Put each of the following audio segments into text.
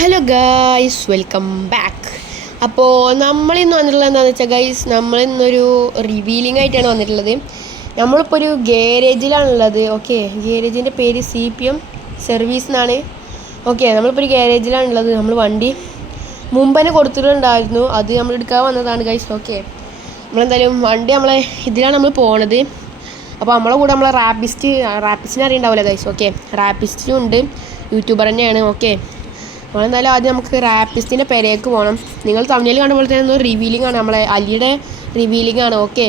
Hello guys, welcome back. അപ്പോൾ നമ്മളിന്ന് വന്നിട്ടുള്ളത് എന്താണെന്ന് വെച്ചാൽ ഗൈസ്, നമ്മളിന്നൊരു റിവീലിംഗ് ആയിട്ടാണ് വന്നിട്ടുള്ളത്. നമ്മളിപ്പോൾ ഒരു ഗാരേജിലാണുള്ളത്. ഓക്കെ, ഗാരേജിൻ്റെ പേര് CPM സർവീസ് എന്നാണ്. ഓക്കെ, നമ്മളിപ്പോൾ ഒരു ഗാരേജിലാണുള്ളത്. നമ്മൾ വണ്ടി മുമ്പ് തന്നെ കൊടുത്തിട്ടുണ്ടായിരുന്നു, അത് നമ്മൾ എടുക്കാൻ വന്നതാണ് ഗൈസ്. ഓക്കെ, നമ്മളെന്തായാലും വണ്ടി ഇതിലാണ് നമ്മൾ പോണത്. അപ്പോൾ നമ്മളെ കൂടെ റാപ്പിസ്റ്റിനെ അറിയുണ്ടാവില്ല ഗൈസ്. ഓക്കെ, റാപ്പിസ്റ്റും ഉണ്ട്, യൂട്യൂബർ തന്നെയാണ്. ഓക്കെ, നമ്മളെന്തായാലും ആദ്യം നമുക്ക് റാപ്പിസ്റ്റിൻ്റെ പെരേക്ക് പോകണം. നിങ്ങൾ തമിഴിൽ കണ്ട പോലെ തന്നെ റിവീലിംഗ് ആണ്, നമ്മളെ അലിയുടെ റിവീലിംഗ് ആണ്. ഓക്കെ,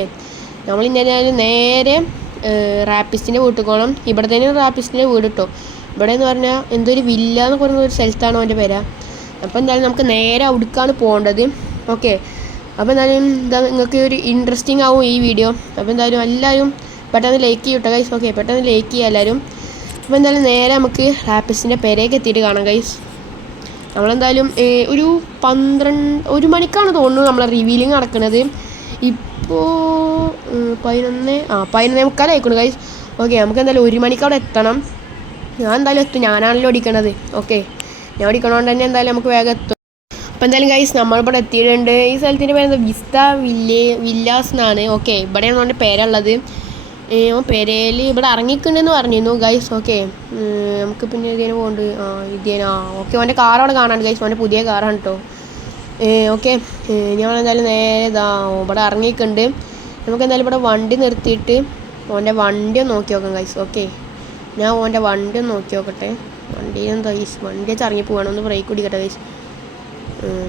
നമ്മൾ ഇങ്ങനെ നേരെ റാപ്പിസ്റ്റിൻ്റെ വീട്ടിൽ പോകണം. ഇവിടെ തന്നെ റാപ്പിസ്റ്റിൻ്റെ വീട് കിട്ടോ. ഇവിടെ എന്ന് പറഞ്ഞാൽ എന്തൊരു വില്ല എന്ന് പറയുന്ന ഒരു സ്ഥലത്താണ് അവൻ്റെ പേര. അപ്പോൾ എന്തായാലും നമുക്ക് നേരെ അവിടേക്കാണ് പോകേണ്ടത്. ഓക്കെ, അപ്പോൾ എന്തായാലും നിങ്ങൾക്ക് ഒരു ഇൻട്രസ്റ്റിംഗ് ആവും ഈ വീഡിയോ. അപ്പോൾ എന്തായാലും എല്ലാവരും പെട്ടെന്ന് ലൈക്ക് ചെയ്യട്ടോ ഗൈസ്. ഓക്കെ, പെട്ടെന്ന് ലൈക്ക് ചെയ്യുക എല്ലാവരും. അപ്പോൾ എന്തായാലും നേരെ നമുക്ക് റാപ്പിസ്റ്റിൻ്റെ പെരേക്ക് എത്തിയിട്ട് കാണാം ഗൈസ്. നമ്മളെന്തായാലും ഒരു 1 മണിക്കാണ് തോന്നുന്നു നമ്മളെ റിവീലിംഗ് നടക്കുന്നത്. ഇപ്പോൾ 11:15 ആയിക്കോളൂ ഗൈസ്. ഓക്കെ, നമുക്ക് എന്തായാലും 1 മണിക്ക് അവിടെ എത്തണം. ഞാൻ എന്തായാലും എത്തും, ഞാനാണല്ലോ ഓടിക്കണത്. ഓക്കെ, ഞാൻ ഓടിക്കണോണ്ട് തന്നെ എന്തായാലും നമുക്ക് വേഗം എത്തും. അപ്പോൾ എന്തായാലും ഗൈസ്, നമ്മളിവിടെ എത്തിയിട്ടുണ്ട്. ഈ സ്ഥലത്തിൻ്റെ പേര് വിസ്ത വില്ലാസ് എന്നാണ്. ഓക്കെ, ഇവിടെയാണ് അവൻ്റെ പേരുള്ളത്. പെരയിൽ ഇവിടെ ഇറങ്ങിക്കുന്നുണ്ടെന്ന് പറഞ്ഞിരുന്നു ഗൈസ്. ഓക്കെ, നമുക്ക് പിന്നെ ഇതിന് പോകുന്നുണ്ട്. ഓക്കെ, അവൻ്റെ കാറവിടെ കാണാണ്ട് ഗൈസ്. അവൻ്റെ പുതിയ കാറാണ് കേട്ടോ. ഓക്കെ, ഞങ്ങളെന്തായാലും നേരെ ഇവിടെ ഇറങ്ങിക്കുന്നുണ്ട്. നമുക്ക് എന്തായാലും ഇവിടെ വണ്ടി നിർത്തിയിട്ട് ഓൻ്റെ വണ്ടി ഒന്ന് നോക്കി നോക്കാം ഗൈസ്. ഓക്കെ, ഞാൻ ഓൻ്റെ വണ്ടി ഒന്ന് നോക്കി നോക്കട്ടെ. വണ്ടിയിലെന്താ ഗൈസ്, വണ്ടി വെച്ച് ഇറങ്ങി പോകണം, ഒന്ന് ബ്രേക്ക് പിടിക്കട്ടെ ഗൈസ്.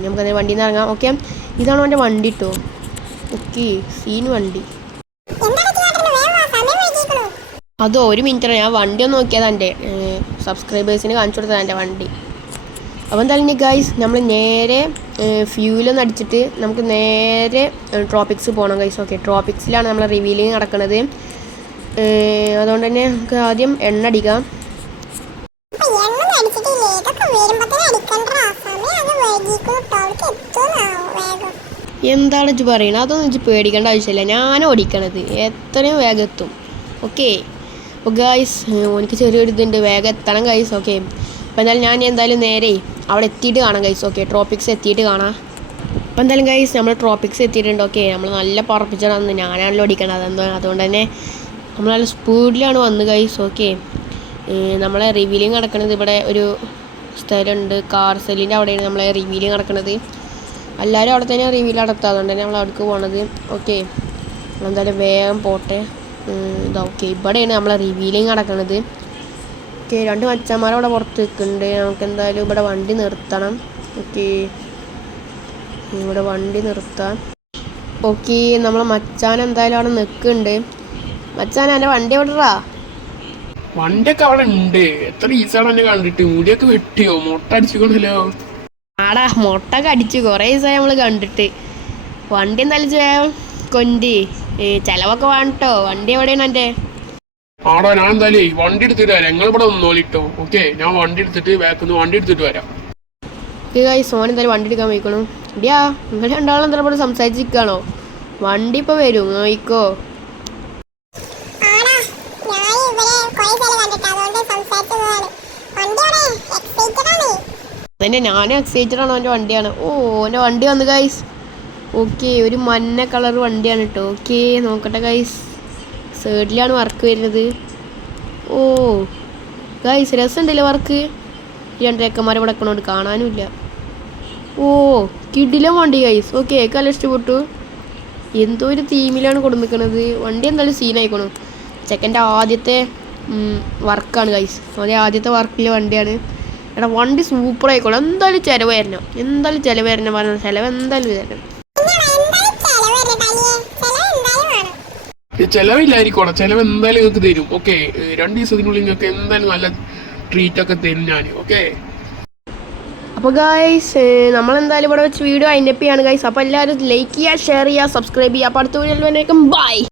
നമുക്ക് എന്തായാലും വണ്ടിയിൽ നിന്ന് ഇറങ്ങാം. ഓക്കെ, ഇതാണ് അവൻ്റെ വണ്ടി കേട്ടോ. ഓക്കെ, സീൻ വണ്ടി. അതോ 1 മിനിറ്റാണ്, ഞാൻ വണ്ടി ഒന്ന് നോക്കിയതാണ്. എൻ്റെ സബ്സ്ക്രൈബേഴ്സിന് കാണിച്ചു കൊടുത്തതാണ് എൻ്റെ വണ്ടി. അപ്പോൾ എന്തായാലും ഇനി ഗൈസ്, നമ്മൾ നേരെ ഫ്യൂലൊന്ന് അടിച്ചിട്ട് നമുക്ക് നേരെ ട്രോപ്പിക്സ് പോകണം ഗൈസ്. ഓക്കെ, ട്രോപ്പിക്സിലാണ് നമ്മൾ റിവീലിംഗ് നടക്കുന്നത്. അതുകൊണ്ട് തന്നെ നമുക്ക് ആദ്യം എണ്ണ അടിക്കാം. എന്താണ് ഇജ്ജ് പറയുന്നത്? അതൊന്നും ഇജ്ജ് പേടിക്കേണ്ട ആവശ്യമില്ല, ഞാൻ ഓടിക്കണത് എത്രയും വേഗം എത്തും. ഓക്കെ, അപ്പോൾ ഗൈസ്, എനിക്ക് ചെറിയൊരു ഇതുണ്ട്, വേഗം എത്തണം ഗൈസ്. ഓക്കെ, അപ്പോൾ എന്തായാലും നേരെ അവിടെ എത്തിയിട്ട് കാണാം ഗൈസ്. ഓക്കെ, ട്രോപ്പിക്സ് എത്തിയിട്ട് കാണാം. അപ്പോൾ എന്തായാലും ഗൈസ്, നമ്മൾ ട്രോപ്പിക്സ് എത്തിയിട്ടുണ്ട്. ഓക്കെ, നമ്മൾ നല്ല പറപ്പിച്ചാണ് വന്ന്, ഞാനാണല്ലോ ഓടിക്കണത്. അതുകൊണ്ട് തന്നെ നമ്മൾ നല്ല സ്പീഡിലാണ് വന്ന് ഗൈസ്. ഓക്കെ, നമ്മളെ റിവീലിംഗ് നടക്കുന്നത് ഇവിടെ ഒരു സ്ഥലമുണ്ട്, കാർ സെല്ലിൻ്റെ അവിടെയാണ് നമ്മളെ റിവീലിംഗ് നടക്കുന്നത്. എല്ലാവരും അവിടെ തന്നെ റിവീൽ നടത്തുക, അതുകൊണ്ട് തന്നെ നമ്മൾ അവിടേക്ക് പോകണത്. ഓക്കെ, നമ്മളെന്തായാലും വേഗം പോട്ടെ. ഓക്കെ, ഇവിടെയാണ് നമ്മളെ റിവീലിംഗ് നടക്കുന്നത്. ഓക്കെ, 2 മച്ചന്മാരവിടെ പുറത്ത് നിൽക്കുന്നുണ്ട്. നമുക്ക് എന്തായാലും ഇവിടെ വണ്ടി നിർത്തണം. ഓക്കെ, ഇവിടെ വണ്ടി നിർത്താം. ഓക്കെ, നമ്മളെ മച്ചാൻ എന്തായാലും അവിടെ നിൽക്കുന്നുണ്ട്. മച്ചാൻ, എൻ്റെ വണ്ടി എവിടെടാ? വണ്ടിയൊക്കെ അവിടെ ഉണ്ട്. എത്ര ഈസാണ് എന്നെ കണ്ടിട്ട്. മുടിയൊക്കെ വെട്ടിയോ? മുട്ട അടിച്ചിക്കണല്ലോ. ആടാ, മുട്ടൊക്കെ അടിച്ചു. കുറേ ദിവസമായി നമ്മൾ കണ്ടിട്ട്. വണ്ടി എന്തായാലും കൊണ്ടി ചിലവൊക്കെ വേണട്ടോ. വണ്ടി എവിടെയാണ് എൻ്റെ? ആടോ, ഞാൻ എന്തായാലും വണ്ടി എടുത്തിട്ട് വരാം. നിങ്ങൾ ഇവിടെ ഒന്നോളിട്ടോ. ഓക്കെ, ഞാൻ വണ്ടി എടുത്തിട്ട് ബാക്കിന്ന് വണ്ടി എടുത്തിട്ട് വരാം. സോൻ എന്തായാലും വണ്ടി എടുക്കാൻ പോയിക്കോളൂ. ഇടിയാ, നിങ്ങൾ രണ്ടാളും എന്തായാലും ഇവിടെ സംസാരിച്ചിരിക്കുകയാണോ? വണ്ടി ഇപ്പോൾ വരും, നോയിക്കോ. അതന്നെ, ഞാനും എക്സൈറ്റഡ് ആണ്. അവൻ്റെ വണ്ടിയാണ്. എൻ്റെ വണ്ടി വന്നു ഗൈസ്. ഓക്കെ, ഒരു മഞ്ഞ കളർ വണ്ടിയാണ് കേട്ടോ. ഓക്കെ, നോക്കട്ടെ ഗൈസ്, സൈഡിലാണ് വർക്ക് വരുന്നത്. ഗൈസ്, രസമുണ്ടല്ലേ വർക്ക്? 2 ഏക്കന്മാരെ ഇവിടെ വെക്കണോണ്ട് കാണാനുമില്ല. കിടിലം വണ്ടി ഗൈസ്. ഓക്കെ, നല്ല ഇഷ്ടപ്പെട്ടു. എന്തോ ഒരു തീമിലാണ് കൊടുന്നിരിക്കണത്. വണ്ടി എന്തായാലും സീനായിക്കണു. ചെക്കൻ്റെ ആദ്യത്തെ വർക്കാണ് ഗൈസ്. അതേ ആദ്യത്തെ വർക്കിലെ വണ്ടിയാണ്. എടാ, വണ്ടി സൂപ്പർ ആയിക്കോളും. എന്തായാലും ചിലവ് തരണം, പറഞ്ഞ ചിലവ് എന്തായാലും തരണം. ചെലവില്ലായിരിക്കോളാം, ചെലവ് എന്തായാലും നിങ്ങൾക്ക് തരും. ഓക്കെ, 2 ദിവസത്തിനുള്ളിൽ നിങ്ങൾക്ക് എന്തായാലും നല്ല ട്രീറ്റ് ഒക്കെ തരും ഞാൻ. ഓക്കെ, അപ്പോൾ ഗൈസ്, നമ്മളെന്തായാലും ഇവിടെ വെച്ച് വീഡിയോ അതിൻ്റെ ആണ് ഗൈസ്. അപ്പോൾ എല്ലാവരും ലൈക്ക് ചെയ്യുക, ഷെയർ ചെയ്യുക, സബ്സ്ക്രൈബ് ചെയ്യുക. അപ്പോൾ അടുത്ത വീഡിയോയിൽ ബൈ.